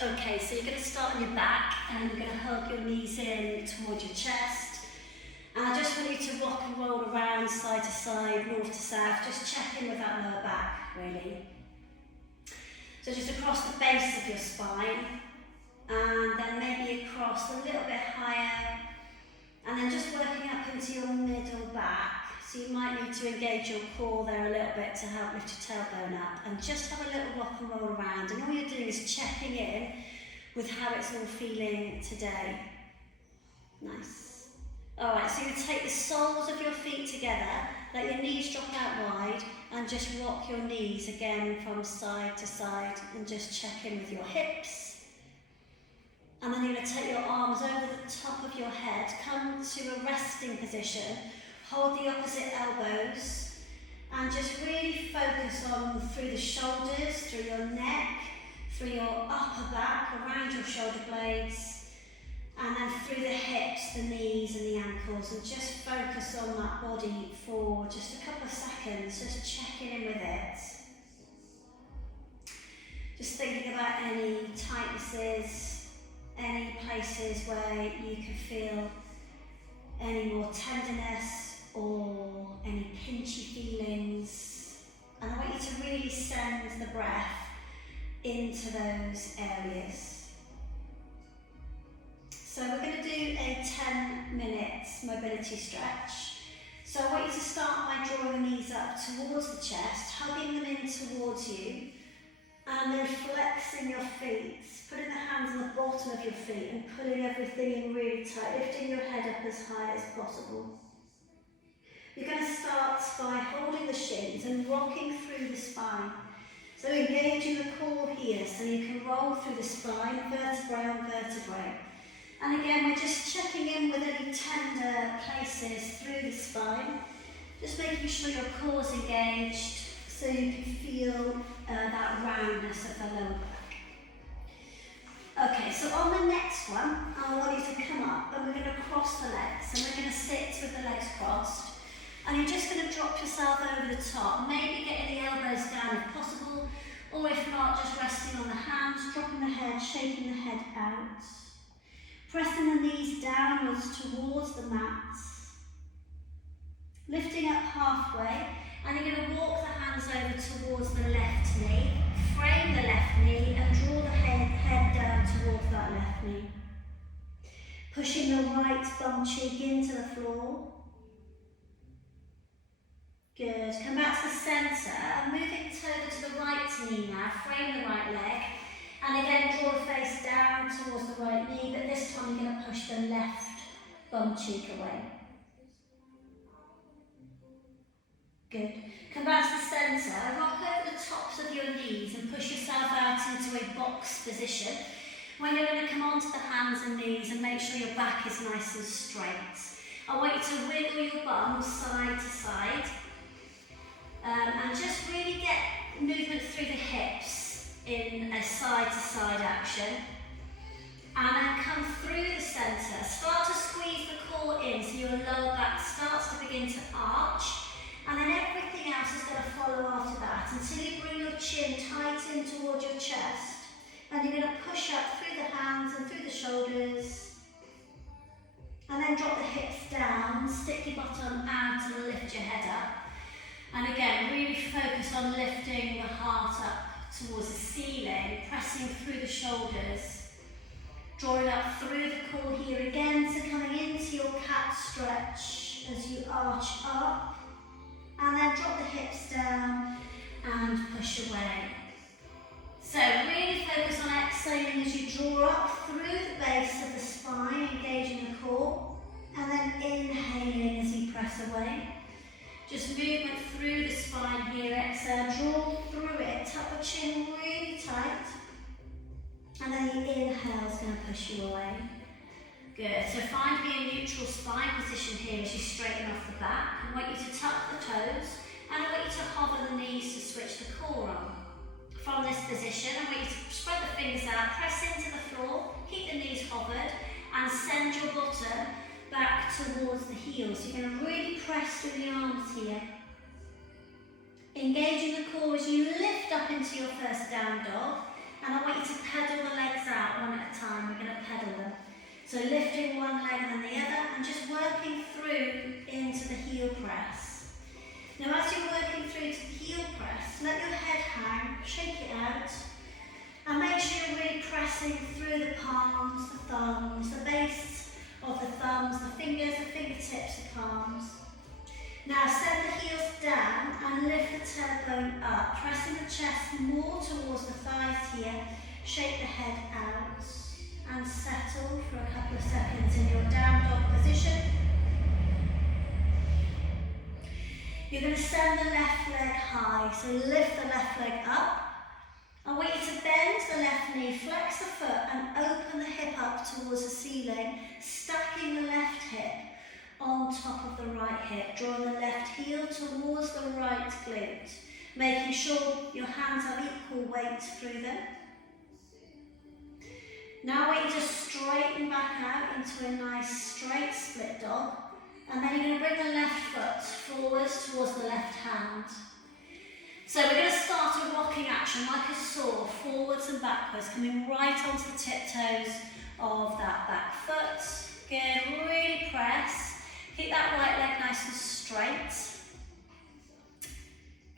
Okay, so you're going to start on your back and you're going to hug your knees in towards your chest. And I just want you to rock and roll around side to side, north to south, just check in with that lower back, really. So just across the base of your spine, and then maybe across a little bit higher, and then just working up into your middle back. So you might need to engage your core there a little bit to help lift your tailbone up, and just have a little rock and roll around, and all you're doing is checking in with how it's all feeling today. Nice. Alright, so you take the soles of your feet together, let your knees drop out wide, and just rock your knees again from side to side, and just check in with your hips. And then you're going to take your arms over the top of your head, come to a resting position, hold the opposite elbows, and just really focus on through the shoulders, through your neck, through your upper back, around your shoulder blades, and then through the hips, the knees and the ankles, and just focus on that body for just a couple of seconds, just checking in with it. Just thinking about any tightnesses, any places where you can feel any more tenderness or any pinchy feelings. And I want you to really send the breath into those areas. So we're going to do a 10 minutes mobility stretch. So I want you to start by drawing the knees up towards the chest, hugging them in towards you, and then flexing your feet, putting the hands on the bottom of your feet and pulling everything in really tight, lifting your head up as high as possible. You're going to start by holding the shins and rocking through the spine. So engaging the core here, so you can roll through the spine, vertebrae on vertebrae. And again, we're just checking in with any tender places through the spine, just making sure your core's engaged so you can feel that roundness of the lower back. Okay, so on the next one, I want you to come up and we're going to cross the legs, and we're going to sit with the legs crossed. And you're just going to drop yourself over the top, maybe getting the elbows down if possible, or if not, just resting on the hands, dropping the head, shaking the head out. Pressing the knees downwards towards the mat. Lifting up halfway, and you're going to walk the hands over towards the left knee, frame the left knee, and draw the head down towards that left knee. Pushing the right bum cheek into the floor. Good. Come back to the centre, moving over to the right knee now, frame the right leg, and again draw the face down towards the right knee, but this time you're going to push the left bum cheek away. Good. Come back to the centre, rock over the tops of your knees and push yourself out into a box position, when you're going to come onto the hands and knees and make sure your back is nice and straight. I want you to wiggle your bum side to side. And just really get movement through the hips in a side-to-side action. And then come through the centre. Start to squeeze the core in so your lower back starts to begin to arch. And then everything else is going to follow after that until you bring your chin tight in towards your chest. And you're going to push up through the hands and through the shoulders. And then drop the hips down, stick your bottom out and lift your head up. And again, really focus on lifting the heart up towards the ceiling, pressing through the shoulders, drawing up through the core here again, so coming into your cat stretch as you arch up, and then drop the hips down and push away. So really focus on exhaling as you draw up through the base of the spine, engaging the core, and then inhaling as you press away. Just movement through the spine here, exhale, draw through it, tuck the chin really tight, and then the inhale is going to push you away. Good, so find me a neutral spine position here as you straighten off the back. I want you to tuck the toes, and I want you to hover the knees to switch the core on. From this position, I want you to spread the fingers out, press into the floor, keep the knees hovered, and send your bottom back towards the heels. You're going to really press through the arms here. Engaging the core as you lift up into your first down dog, and I want you to pedal the legs out So lifting one leg and then the other and just working through into the heel press. Now as you're working through to the heel press, let your head hang, shake it out, and make sure you're really pressing through the palms, the thumbs, the base of the thumbs, the fingers, the fingertips, the palms. Now send the heels down and lift the tailbone up, pressing the chest more towards the thighs here. Shake the head out and settle for a couple of seconds in your down dog position. You're going to send the left leg high, so lift the left leg up. I want you to bend the left knee, flex the foot and open the hip up towards the ceiling, stacking the left hip on top of the right hip, drawing the left heel towards the right glute, making sure your hands have equal weight through them. Now I want you to straighten back out into a nice straight split dog, and then you're going to bring the left foot forwards towards the left hand. So we're going to start a rocking action like a saw, forwards and backwards, coming right onto the tiptoes of that back foot. Good, really press. Keep that right leg nice and straight.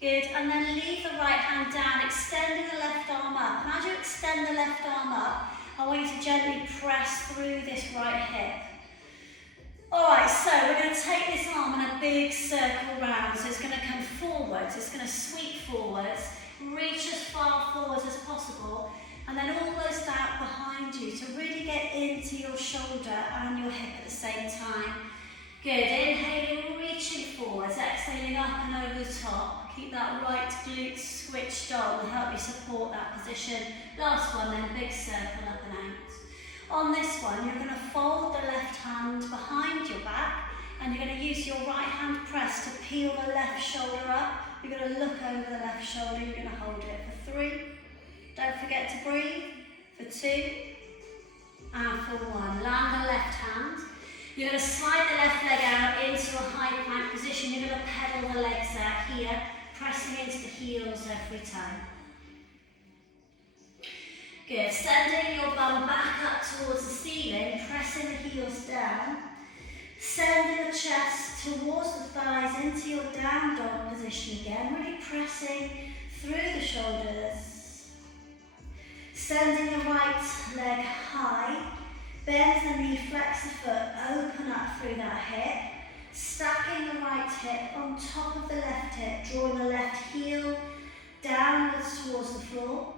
Good, and then leave the right hand down, extending the left arm up. And as you extend the left arm up, I want you to gently press through this right hip. Alright, so we're going to take this arm in a big circle round. So it's going to come forwards, it's going to sweep forwards, reach as far forwards as possible, and then almost out behind you to really get into your shoulder and your hip at the same time. Good, inhaling, reaching forwards, exhaling up and over the top. Keep that right glute switched on to help you support that position. Last one then, big circle up and out. On this one, you're going to fold the left hand behind your back and you're going to use your right hand press to peel the left shoulder up. You're going to look over the left shoulder, you're going to hold it for 3. Don't forget to breathe. For 2. And for 1. Land the left hand. You're going to slide the left leg out into a high plank position. You're going to pedal the legs out here, pressing into the heels every time. Good, sending your bum back up towards the ceiling, pressing the heels down, sending the chest towards the thighs into your down dog position again, really pressing through the shoulders. Sending the right leg high, bend the knee, flex the foot, open up through that hip, stacking the right hip on top of the left hip, drawing the left heel downwards towards the floor.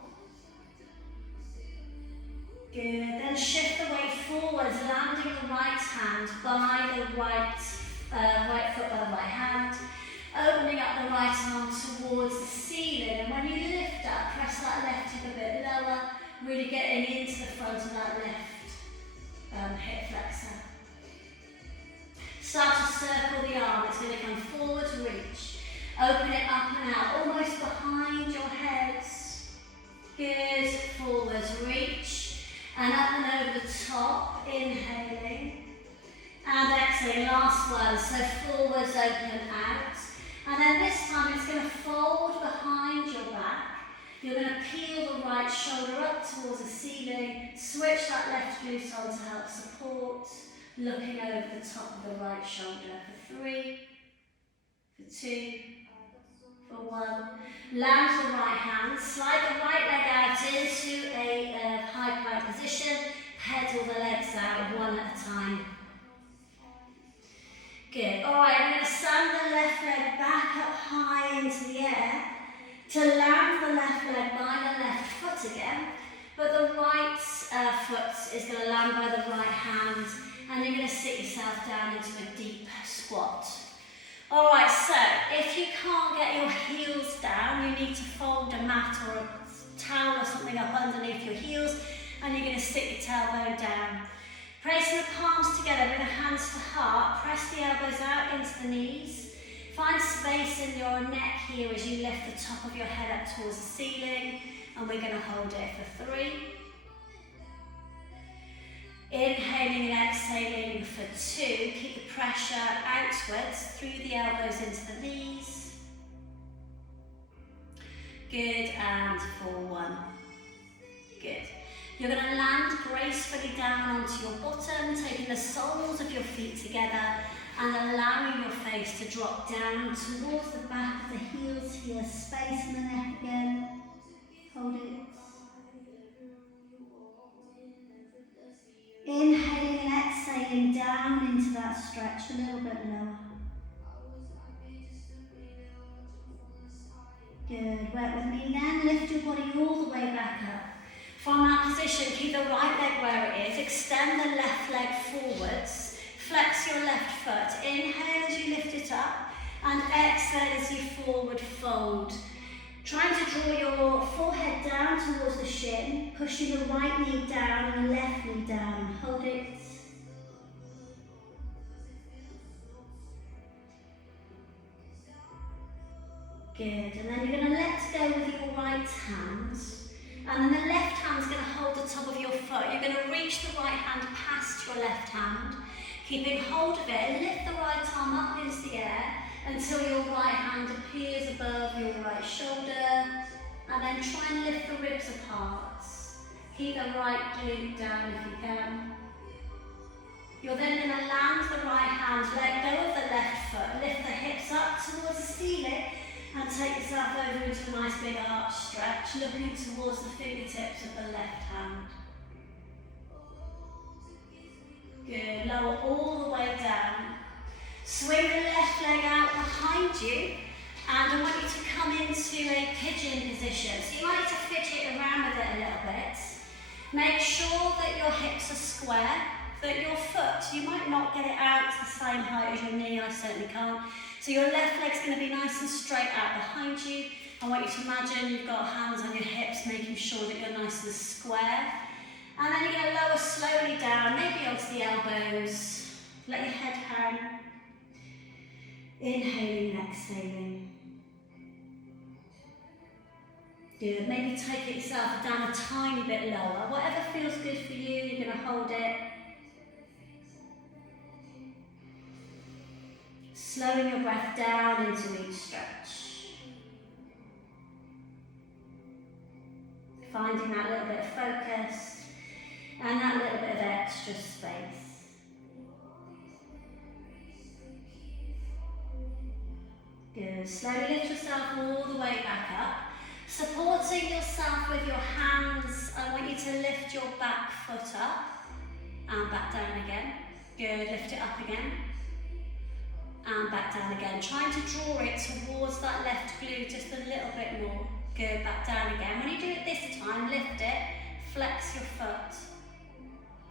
Good, then shift the weight forwards, landing the right hand by the right foot by the right hand, opening up the right arm towards the ceiling, and when you lift up, press that left hip a bit lower, really getting into the front of that left hip flexor. Start to circle the arm, it's going to come forward, reach, open it up and out, almost behind your head. Good, forwards, reach. And up and over the top, inhaling, and exhaling, last one, so forwards, open, out, and then this time it's going to fold behind your back, you're going to peel the right shoulder up towards the ceiling, switch that left glute on to help support, looking over the top of the right shoulder for 3, for 2, for 1, land the right hand, slide the right leg out into a high plank position, pedal the legs out one at a time. Good, alright, I'm going to stand the left leg back up high into the air to land the left leg by the left foot again, but the right foot is going to land by the right hand and you're going to sit yourself down into a deep squat. Alright, so if you can't get your heels down, you need to fold a mat or a towel or something up underneath your heels and you're going to sit your tailbone down. Placing the palms together, bring the hands to heart, press the elbows out into the knees. Find space in your neck here as you lift the top of your head up towards the ceiling and we're going to hold it for 3. Inhaling and exhaling for 2, keep the pressure outwards through the elbows into the knees. Good, and for 1. Good. You're going to land gracefully gracefully down onto your bottom, taking the soles of your feet together and allowing your face to drop down towards the back of the heels here, space in the neck again. Hold it. Inhaling and exhaling down into that stretch, a little bit lower. Good, work with me then. Lift your body all the way back up. From that position, keep the right leg where it is. Extend the left leg forwards. Flex your left foot. Inhale as you lift it up. And exhale as you forward fold. Trying to draw your forehead down towards the shin. Pushing the right knee down and the left knee down. Hold it. Good, and then you're going to let go with your right hand, and then the left hand's going to hold the top of your foot. You're going to reach the right hand past your left hand, keeping hold of it, and lift the right arm up into the air until your right hand appears above your right shoulder, and then try and lift the ribs apart. Keep the right glute down if you can. You're then going to land the right hand, let go of the left foot, lift the hips up towards the ceiling, and take yourself over into a nice big arch stretch, looking towards the fingertips of the left hand. Good, lower all the way down. Swing the left leg out behind you, and I want you to come into a pigeon position. So you might need to fidget around with it a little bit. Make sure that your hips are square, that your foot, you might not get it out to the same height as your knee, I certainly can't. So your left leg's going to be nice and straight out behind you. I want you to imagine you've got hands on your hips, making sure that you're nice and square. And then you're going to lower slowly down, maybe onto the elbows. Let your head hang. Inhaling and exhaling. Good. Maybe take yourself down a tiny bit lower. Whatever feels good for you, you're going to hold it. Slowing your breath down into each stretch. Finding that little bit of focus and that little bit of extra space. Good. Slowly lift yourself all the way back up. Supporting yourself with your hands, I want you to lift your back foot up and back down again. Good. Lift it up again. And back down again, trying to draw it towards that left glute just a little bit more. Good, back down again. When you do it this time, lift it, flex your foot.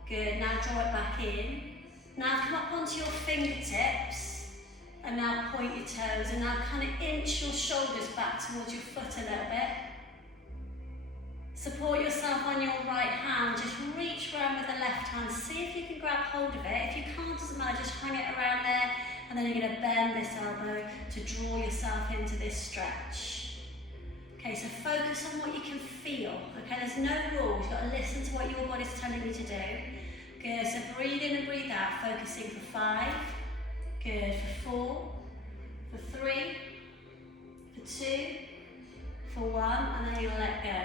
Good, now draw it back in. Now come up onto your fingertips, and now point your toes, and now kind of inch your shoulders back towards your foot a little bit. Support yourself on your right hand, just reach around with the left hand, see if you can grab hold of it. If you can't, doesn't matter, just hang it around there. And then you're going to bend this elbow to draw yourself into this stretch. Okay, so focus on what you can feel. Okay, there's no rules. You've got to listen to what your body's telling you to do. Good, so breathe in and breathe out, focusing for 5. Good, for 4, for 3, for 2, for 1, and then you'll let go.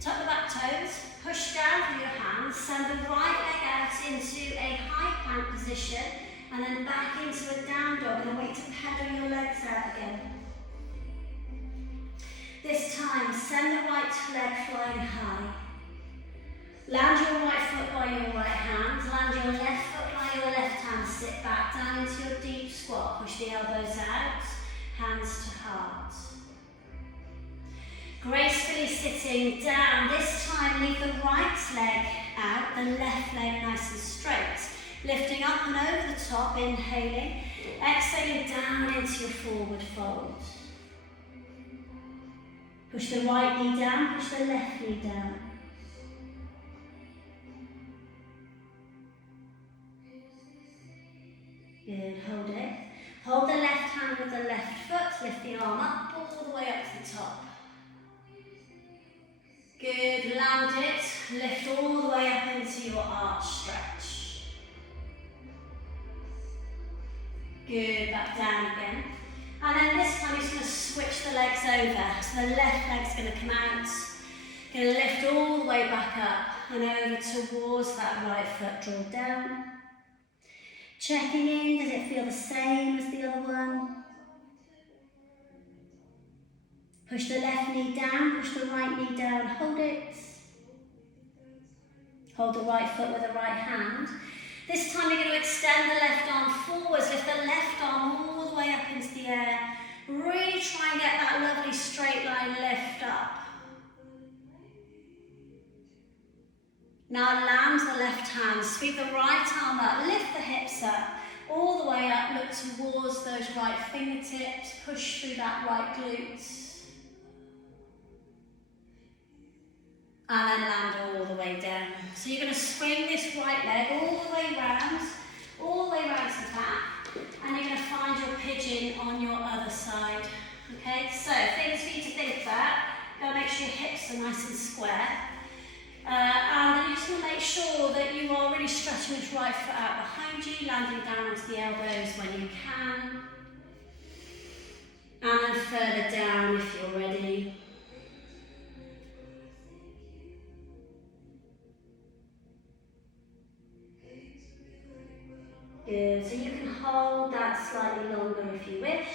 Tuck the back toes, push down with your hands, send the right leg out into a high plank position, and then back into a down dog, and I want you to pedal your legs out again. This time, send the right leg flying high. Land your right foot by your right hand, land your left foot by your left hand, sit back down into your deep squat, push the elbows out, hands to heart. Gracefully sitting down, this time leave the right leg out, the left leg nice and straight. Lifting up and over the top, inhaling, exhaling down into your forward fold. Push the right knee down, push the left knee down. Good, hold it. Hold the left hand with the left foot, lift the arm up all the way up to the top. Good, land it, lift all the way up into your arch stretch. Good, back down again. And then this time you're just going to switch the legs over. So the left leg's going to come out. Going to lift all the way back up. and over towards that right foot, draw down. Checking in, does it feel the same as the other one? Push the left knee down, push the right knee down, hold it. Hold the right foot with the right hand. This time you're going to extend the left arm forwards, lift the left arm all the way up into the air. Really try and get that lovely straight line lift up. Now land the left hand, sweep the right arm up, lift the hips up, all the way up, look towards those right fingertips, push through that right glute. And then land all the way down. So you're going to swing this right leg all the way round to the back, and you're going to find your pigeon on your other side. Okay, so things for you to think about. You've got to make sure your hips are nice and square. And then you just want to make sure that you are really stretching this right foot out behind you, landing down onto the elbows when you can. And then further down if you're ready. Good, so you can hold that slightly longer if you wish.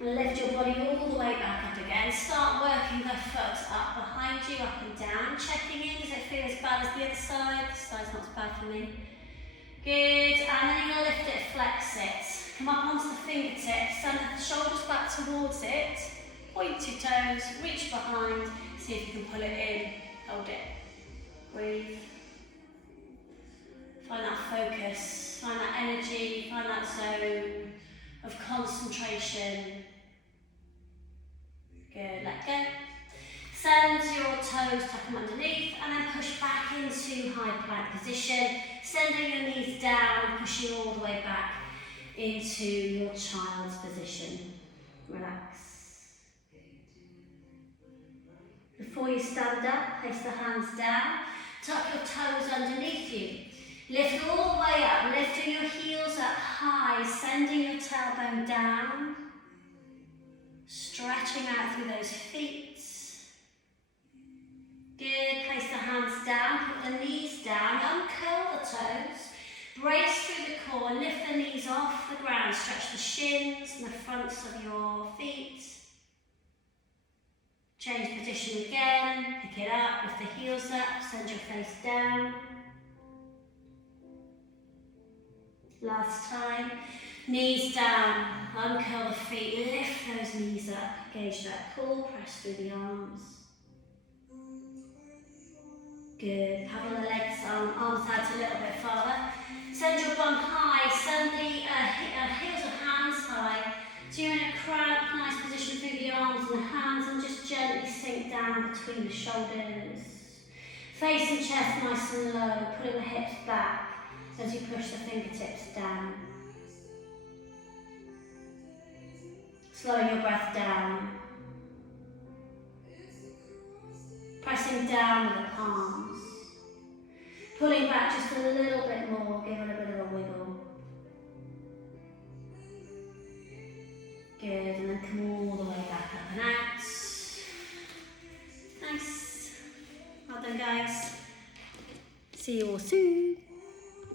And lift your body all the way back up again. Start working the foot up behind you, up and down. Checking in, does it feel as bad as the other side? This side's not as bad for me. Good, and then you're going to lift it, flex it. Come up onto the fingertips, send the shoulders back towards it. Point your toes, reach behind, see if you can pull it in. Hold it. Breathe. Find that focus, find that energy, find that zone of concentration. Good, let go. Send your toes, tuck them underneath, and then push back into high plank position. Sending your knees down, pushing all the way back into your child's position. Relax. Before you stand up, place the hands down, tuck your toes underneath you. Lift all the way up, lifting your heels up high, sending your tailbone down. Stretching out through those feet. Good, place the hands down, put the knees down, uncurl the toes. Brace through the core, lift the knees off the ground, stretch the shins and the fronts of your feet. Change position again, pick it up, lift the heels up, send your face down. Last time, knees down, uncurl the feet, lift those knees up, gauge that core, press through the arms. Good, paddle the legs, arms out a little bit farther. Send your bum high, send the heels of hands high. So you're in a cramped, nice position through the arms and the hands, and just gently sink down between the shoulders. Face and chest nice and low, pulling the hips back as you push the fingertips down. Slowing your breath down. Pressing down with the palms. Pulling back just a little bit more, give it a bit of a wiggle. Good, and then come all the way back up and out. Nice. Well done, guys. See you all soon.